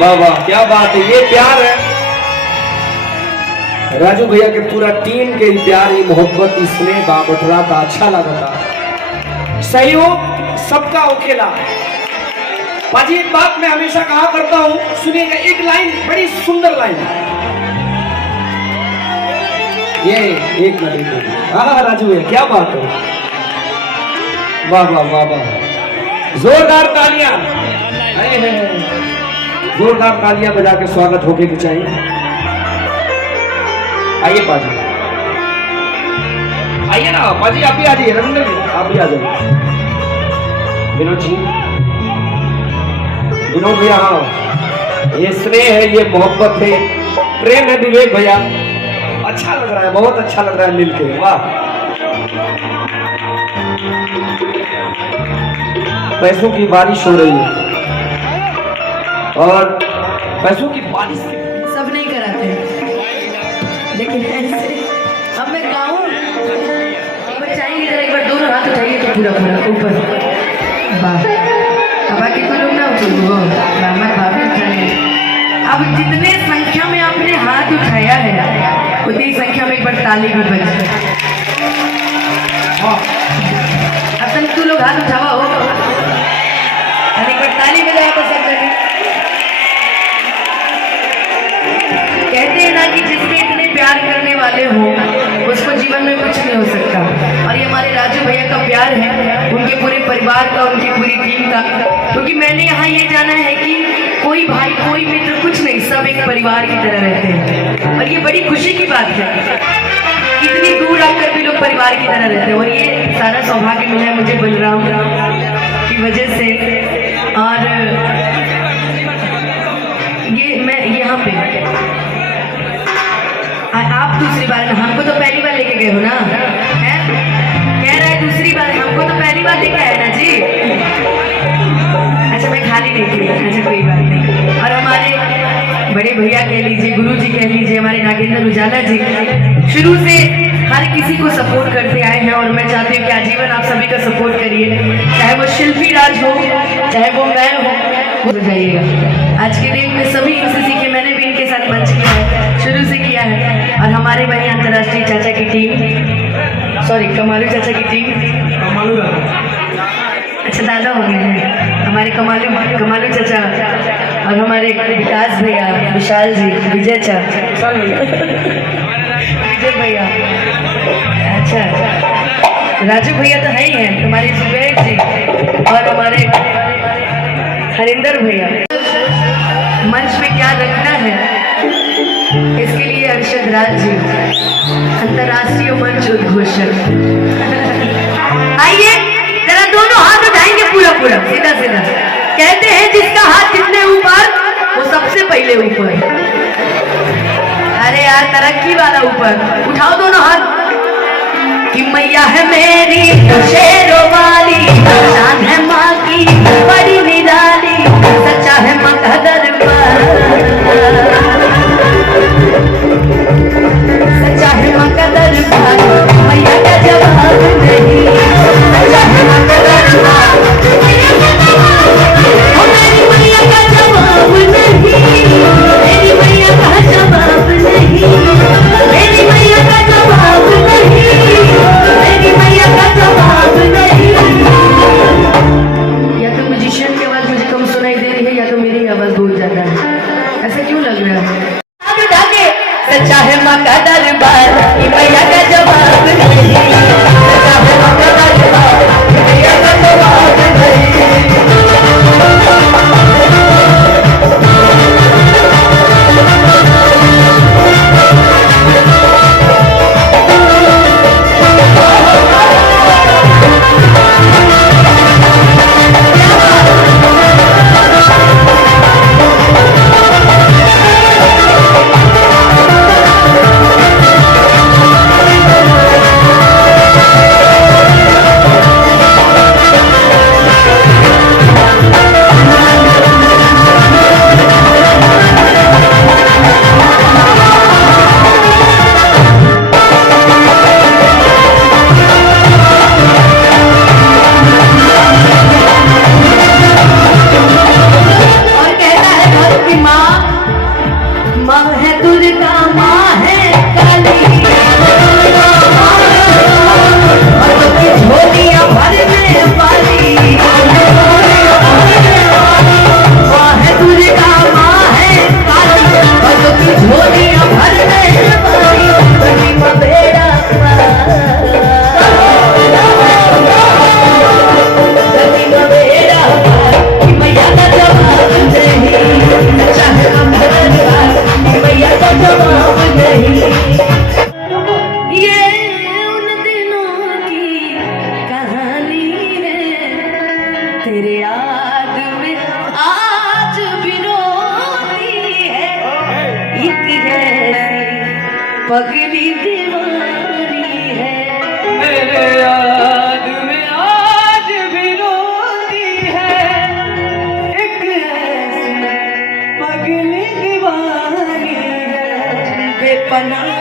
वाह वाह, क्या बात है, ये प्यार है राजू भैया के पूरा टीम के प्यार, ये मोहब्बत, इसने बाबुठरा का अच्छा लगा था। सहयोग सबका अकेला। बाजी एक बात मैं हमेशा कहा करता हूं, सुनिएगा, एक लाइन, बड़ी सुंदर लाइन, ये एक मिनट। हाँ राजू भैया, क्या बात है, वाह वाह वाह वाह, जोरदार तालियां, जोरदार तालियां बजा के स्वागत होके के चाहिए। आइए पाजी, आइए ना पाजी, आप भी आ जाइए, रविंद्र जी आप भी आ जाइए। विनोद जी, विनोद भैया, हाँ ये स्नेह है, ये मोहब्बत है, प्रेम है विवेक भैया। अच्छा लग रहा है, बहुत अच्छा लग रहा है मिलके, वाह। पैसों की बारिश हो रही है और पैसों की बारिश सब नहीं कराते, लेकिन ऐसे अब मैं गाऊं, एक बार चाहिए, जरा एक बार दोनों हाथ उठाइए तो पूरा पूरा ऊपर, वाह। अब बाकी कोई लोग ना उठाइए, मैं भाभी उठाइए। अब जितने संख्या में आपने हाथ उठाया है, उतनी संख्या में एक बार ताली भी बजे। अब तक तू लोग हाथ उठावा हो, एक बार ताली बजाया तो सब जगह। कहते हैं ना कि जिसके इतने प्यार करने वाले हो उसको जीवन में कुछ नहीं हो सकता, और ये हमारे राजू भैया का प्यार है, उनके पूरे परिवार का, उनकी पूरी टीम का। क्योंकि मैंने यहाँ ये जाना है कि कोई भाई, कोई मित्र, कुछ नहीं, सब एक परिवार की तरह रहते हैं, और ये बड़ी खुशी की बात है। इतनी दूर आकर भी लोग परिवार की तरह रहते हैं, और ये सारा सौभाग्य मिला है मुझे बलराम की वजह से। और ये मैं यहाँ पे, आप दूसरी बार, हमको तो पहली बार लेके गए हो ना, है कह रहा है दूसरी बार, हमको तो पहली बार लेके आए ना जी। अच्छा मैं खाली नहीं थी, अच्छा कोई बात नहीं। और हमारे बड़े भैया कह लीजिए, गुरु जी कह लीजिए, हमारे नागेंद्र उजाला जी शुरू से हर किसी को सपोर्ट करते आए हैं, और मैं चाहती हूँ कि आजीवन आप सभी का सपोर्ट करिए, चाहे वो शिल्पी राज हो, चाहे वो मैं हो जाइएगा। आज के दिन में सभी एनसीसी के, मैंने भी इनके साथ मंच किया है, शुरू से किया है। और हमारे वही अंतर्राष्ट्रीय चाचा की टीम, सॉरी कमालू चाचा की टीम, अच्छा दादा हो गए हैं हमारे कमालू चाचा, और हमारे विकास भैया, विशाल जी, विजय चाचा, विजय भैया, अच्छा राजू भैया तो है ही हैं, हमारे सुबेर जी, और हमारे हरिंदर भैया। मंच में क्या रखना है इसके लिए अर्शद राज जी, अंतर्राष्ट्रीय मंच उद्घोषक। आइए जरा दोनों हाथ उठाएंगे पूरा पूरा, सीधा सीधा। कहते हैं जिसका हाथ जितने ऊपर वो सबसे पहले ऊपर। अरे यार तरक्की वाला ऊपर, उठाओ दोनों हाथ। कि मैया है मेरी शेरों वाली, शान है माँ की बड़ी निराली, सच्चा है माँ का दरबार, सच्चा है माँ का दरबार, मैया का जवाब नहीं, सच्चा है माँ का दरबार, मेरी मैया का जवाब नहीं, मेरी मैया का जवाब नहीं, मेरी मैया का जवाब नहीं, मेरी मैया का जवाब नहीं। याद में आज भी रोती है, एक ऐसी पगली दीवानी है। मेरे याद में आज भी रोती है, एक ऐसी पगली दीवानी है। बेपनाह